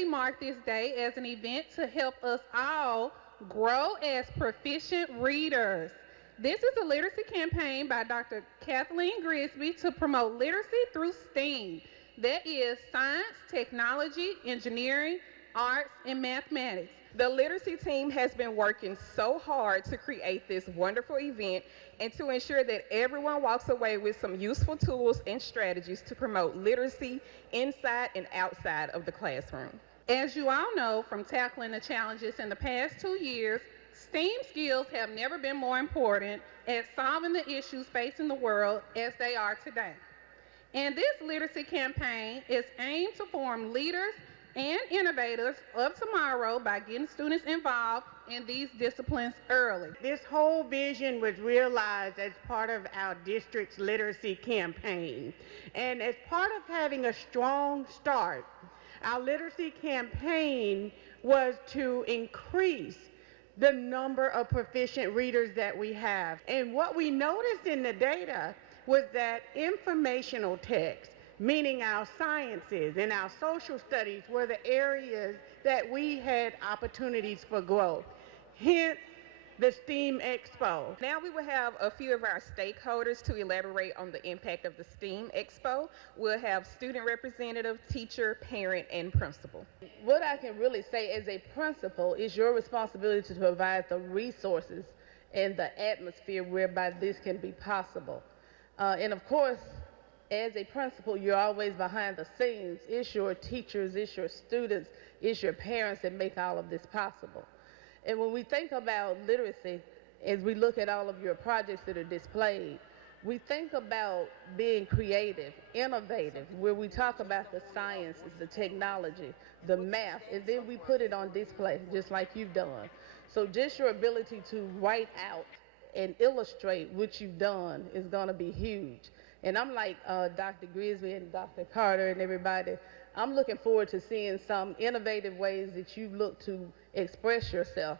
deliberately marked this day as an event to help us all grow as proficient readers. This is a literacy campaign by Dr. Kathleen Grisby to promote literacy through STEAM. That is science, technology, engineering, arts, and mathematics. The literacy team has been working so hard to create this wonderful event and to ensure that everyone walks away with some useful tools and strategies to promote literacy inside and outside of the classroom. As you all know from tackling the challenges in the past 2 years, STEAM skills have never been more important at solving the issues facing the world as they are today. And this literacy campaign is aimed to form leaders and innovators of tomorrow by getting students involved in these disciplines early. This whole vision was realized as part of our district's literacy campaign. And as part of having a strong start, our literacy campaign was to increase the number of proficient readers that we have. And what we noticed in the data was that informational text, meaning our sciences and our social studies, were the areas that we had opportunities for growth. Hence, the STEAM Expo. Now we will have a few of our stakeholders to elaborate on the impact of the STEAM Expo. We'll have student representative, teacher, parent, and principal. What I can really say as a principal is your responsibility to provide the resources and the atmosphere whereby this can be possible. And of course, as a principal, you're always behind the scenes. It's your teachers, it's your students, it's your parents that make all of this possible. And when we think about literacy, as we look at all of your projects that are displayed, we think about being creative, innovative, where we talk about the sciences, the technology, the math, and then we put it on display, just like you've done. So just your ability to write out and illustrate what you've done is going to be huge. And I'm like Dr. Grisby and Dr. Carter and everybody, I'm looking forward to seeing some innovative ways that you look to express yourself.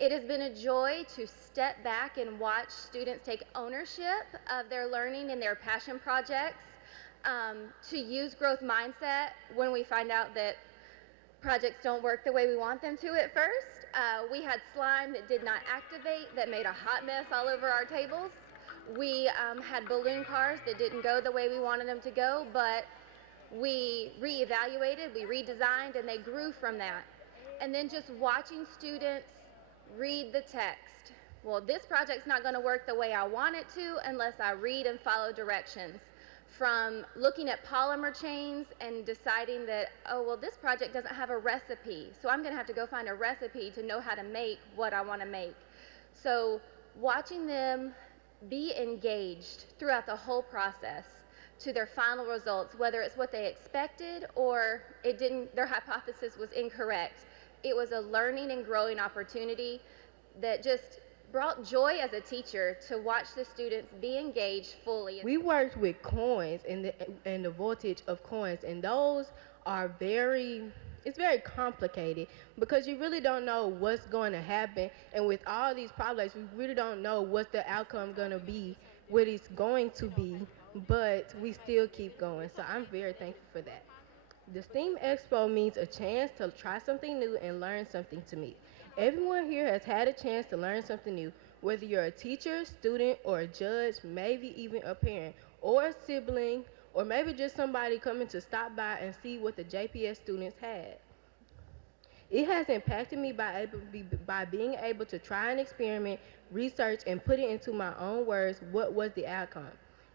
It has been a joy to step back and watch students take ownership of their learning and their passion projects, to use growth mindset when we find out that projects don't work the way we want them to at first. We had slime that did not activate, that made a hot mess all over our tables. We had balloon cars that didn't go the way we wanted them to go, but we reevaluated, we redesigned, and they grew from that. And then just watching students read the text. Well, this project's not going to work the way I want it to unless I read and follow directions. From looking at polymer chains and deciding that, oh, well, this project doesn't have a recipe, so I'm going to have to go find a recipe to know how to make what I want to make. So watching them be engaged throughout the whole process to their final results, whether it's what they expected or it didn't, their hypothesis was incorrect. It was a learning and growing opportunity that just brought joy as a teacher to watch the students be engaged fully. We worked with coins and the voltage of coins, and those are it's very complicated because you really don't know what's going to happen, and with all these problems, we really don't know what the outcome going to be, what it's going to be, but we still keep going, so I'm very thankful for that. The STEAM Expo means a chance to try something new and learn something to me. Everyone here has had a chance to learn something new, whether you're a teacher, student, or a judge, maybe even a parent, or a sibling, or maybe just somebody coming to stop by and see what the JPS students had. It has impacted me by being able to try an experiment, research, and put it into my own words what was the outcome.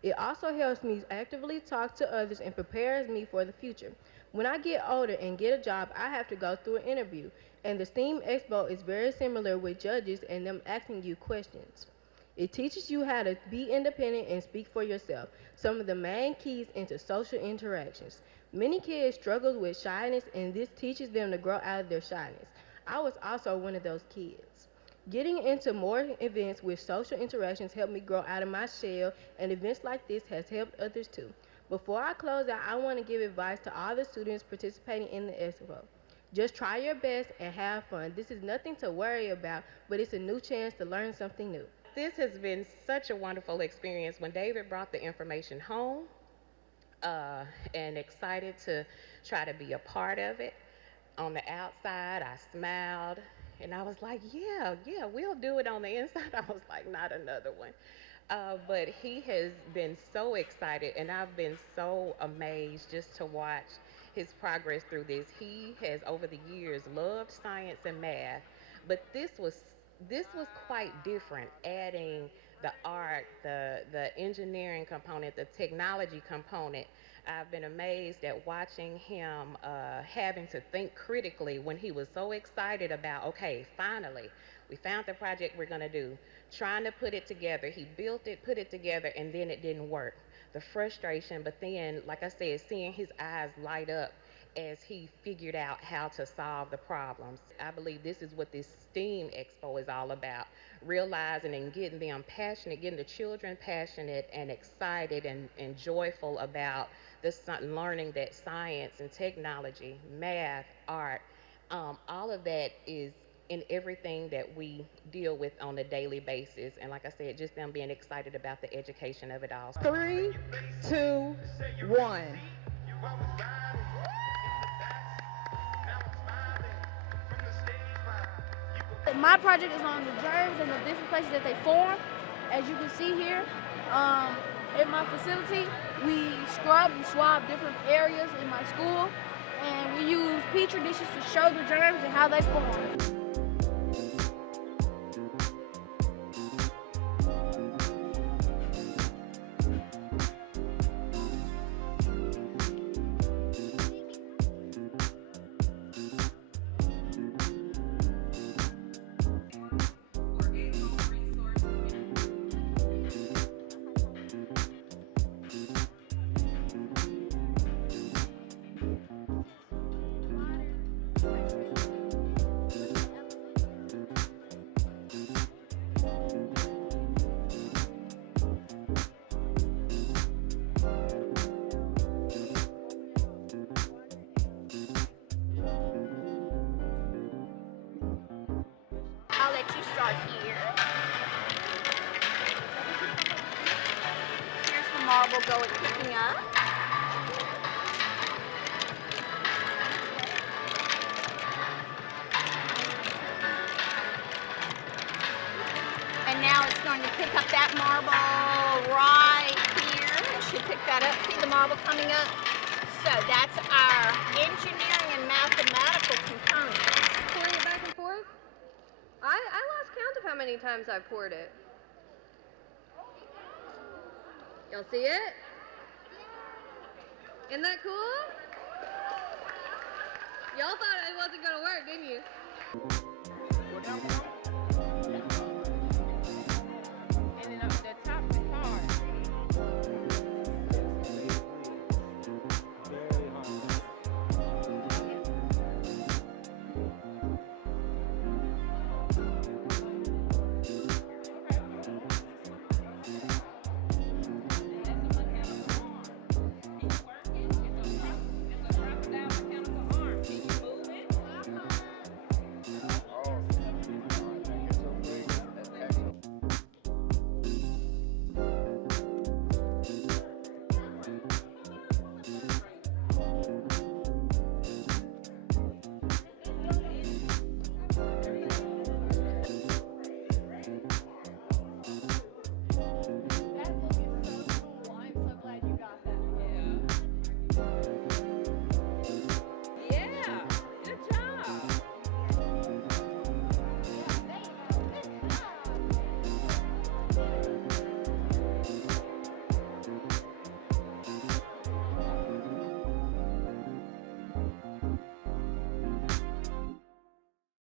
It also helps me actively talk to others and prepares me for the future. When I get older and get a job, I have to go through an interview, and the STEAM Expo is very similar with judges and them asking you questions. It teaches you how to be independent and speak for yourself, some of the main keys into social interactions. Many kids struggle with shyness, and this teaches them to grow out of their shyness. I was also one of those kids. Getting into more events with social interactions helped me grow out of my shell, and events like this has helped others too. Before I close out, I want to give advice to all the students participating in the Expo. Just try your best and have fun. This is nothing to worry about, but it's a new chance to learn something new. This has been such a wonderful experience. When David brought the information home, and excited to try to be a part of it, on the outside. I smiled, and I was like, yeah, yeah, we'll do it on the inside. I was like, not another one. But he has been so excited, and I've been so amazed just to watch his progress through this. He has, over the years, loved science and math, but this was quite different, adding the art, the engineering component, the technology component. I've been amazed at watching him having to think critically when he was so excited about, okay, finally, we found the project we're going to do. Trying to put it together. He built it, put it together, and then it didn't work. The frustration, but then, like I said, seeing his eyes light up as he figured out how to solve the problems. I believe this is what this STEAM Expo is all about, realizing and getting them passionate, getting the children passionate and excited and joyful about this learning that science and technology, math, art, all of that is in everything that we deal with on a daily basis. And like I said, just them being excited about the education of it all. 3, 2, 1. My project is on the germs and the different places that they form. As you can see here, in my facility, we scrub and swab different areas in my school, and we use petri dishes to show the germs and how they form. I'll let you start here. Here's the marble going picking up. And now it's going to pick up that marble right here. It should pick that up. See the marble coming up? So that's our engineering and mathematical component. Pouring it back and forth? I lost count of how many times I poured it. Y'all see it? Isn't that cool? Y'all thought it wasn't gonna work, didn't you?